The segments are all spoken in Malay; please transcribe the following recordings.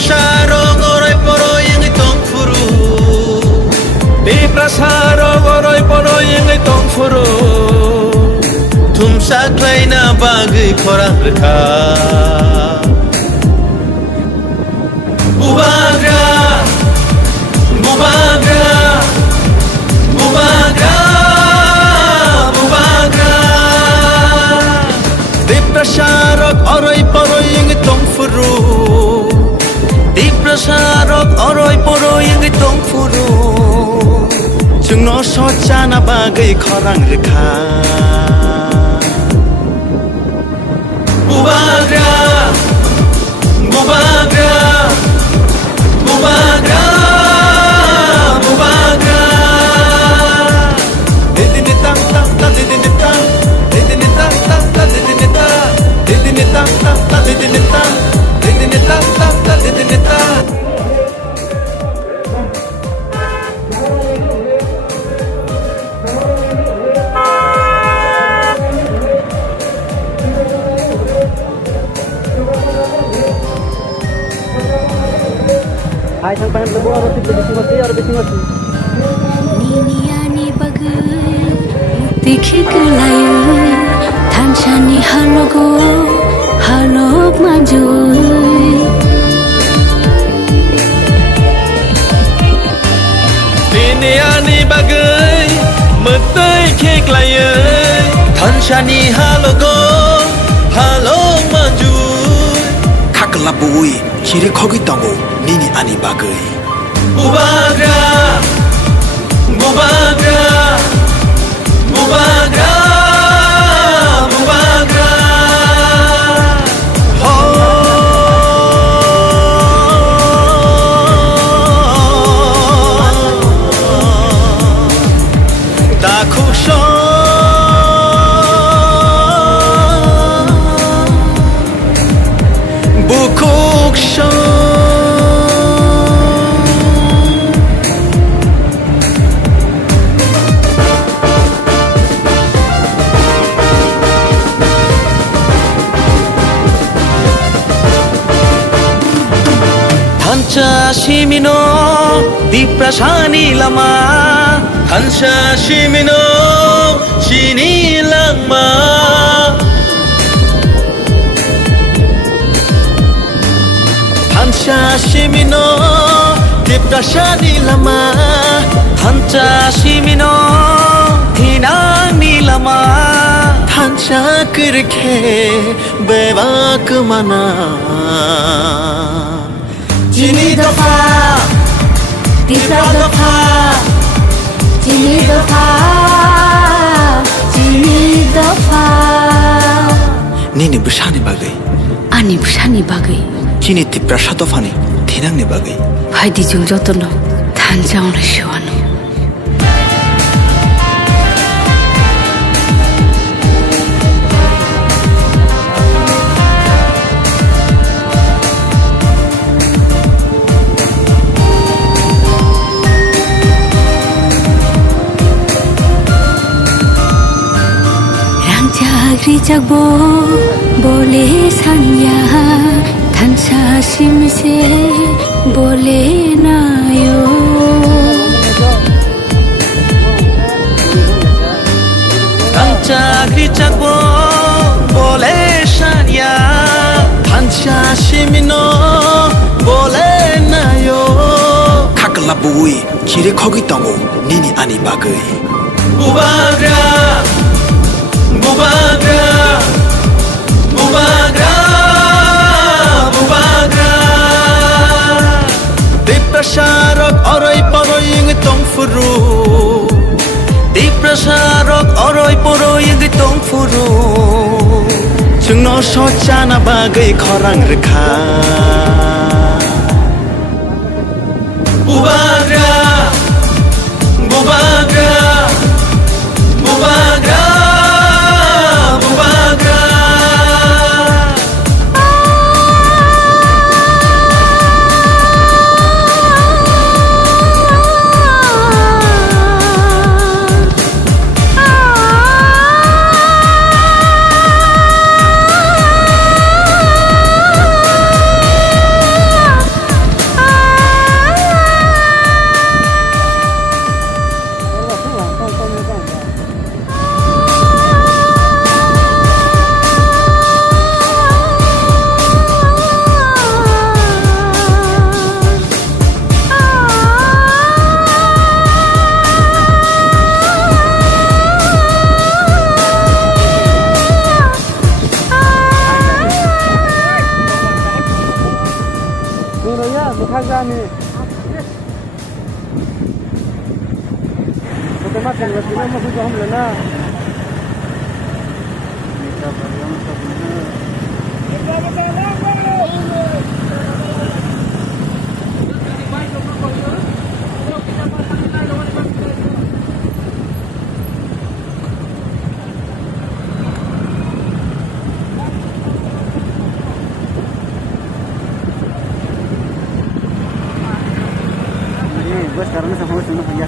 prasarong oroy poroy ingi tong furu di prasarong oroy poroy ingi tong furu tumsa klaina bagi korang rekha bubagra bubagra bubagra bubagra di prasarong oroy poroy ingi tong furu di prasarong oroy poroy ingi tong furu jungno sojana bagi korang rekha bubagra bubagra bubagra bubagra didini tang tang tang didini tang didini tang tang tang didini tang didini tang tang tang didini tang didini tang tang tang didini tang Hai sang pangan lebu orang tu bisi mati. Nini ani bagai mukti kelayu tanshani halogo halog maju. Nini ani bagai mukti kelayu tanshani halogo halog maju. Kakelabui kiri kogi tango. Nini ani bagai bubagra bubagra bubagra bubagra dakusho bukuksho Hansa shimino di prasani lama Hansa shimino shini langma Hansa shimino di prasani lama Hansa shimino thinani lama Hansa kirke bebak mana Jini dafa, Tiga dafa, Jini dafa, Jini dafa. Nini bersani bagai Ani bersani bagai Kini tipra satofani thinang ni bagai Hai di jung jotono tanjau na shwanu Jagbo bole sanya tansa simse bole nayo tansa jagbo bole sanya tansa simino bole nayo Kakelabui kiri kogi tango Nini ani bagai bubagra bubagra bubagra bubagra di prasarong oroy poroy ingi tong furu di prasarong oroy poroy ingi tong furu jungno sojana bagai korang rekha bubagra bubagra bubagra ya, bukan kami. Kita makan, kita masuk ke dalam lah. Bos karena sama semua punya.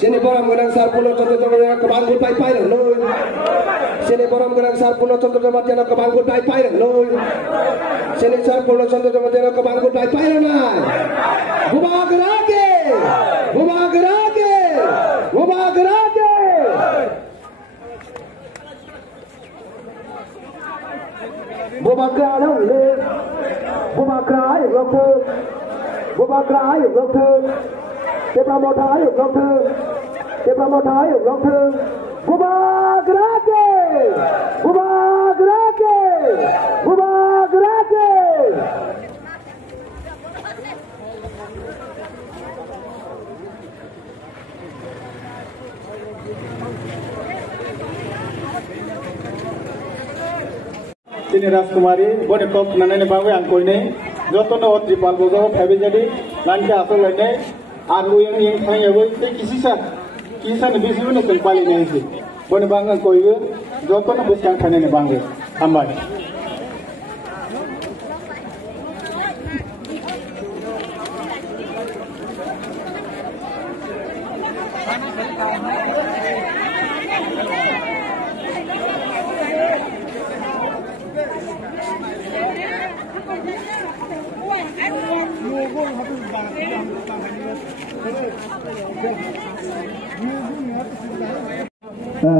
Sini boram genang sarpuno contoh contohnya kebangkut pai dah loy. Sini boram genang sarpuno contoh contohnya kebangkut pai dah loy. Sini sarpuno contoh contohnya kebangkut pai dah mai. Bubak gerake, bubak gerake, bubak gerake. Bubak gerake, bubak gerake, bubak gerake, bubak gerake. Kita mau tahu, dokter. Kita mau tahu, dokter. Bubak gerake, bubak gerake, bubak gerake. Sini Raskumari, boleh kau nanya bawa yang kau ini. Jotono otri palbogo, heavy jadi, lancar asal ini. Aku yang saya buat kisah lebih sih mana kembali ni sih. Boleh bangga kau itu, jodoh nak bersang kane ni bangga, ambai.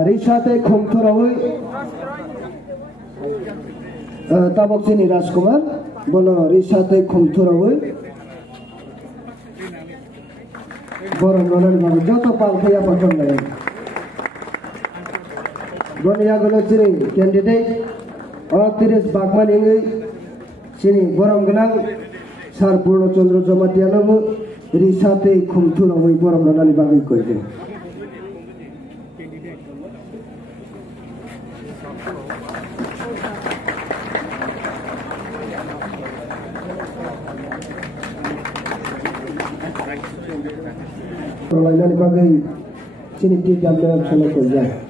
रिसाते खुमथुरावै ताबक सिनी राजकुमार बोलो रिसाते खुमथुरावै बरम ननन बाबु जत पालखैया पठन गरे गनिया गलो सिनी कैंडिडेट 38 बागमान इंगै सिनी बरम गनां सार पूर्णचंद्र जमातियानमु रिसाते खुमथुरावै बरम ननन बागै कइजे Perlainan bagai sini tidak ada salah kerja.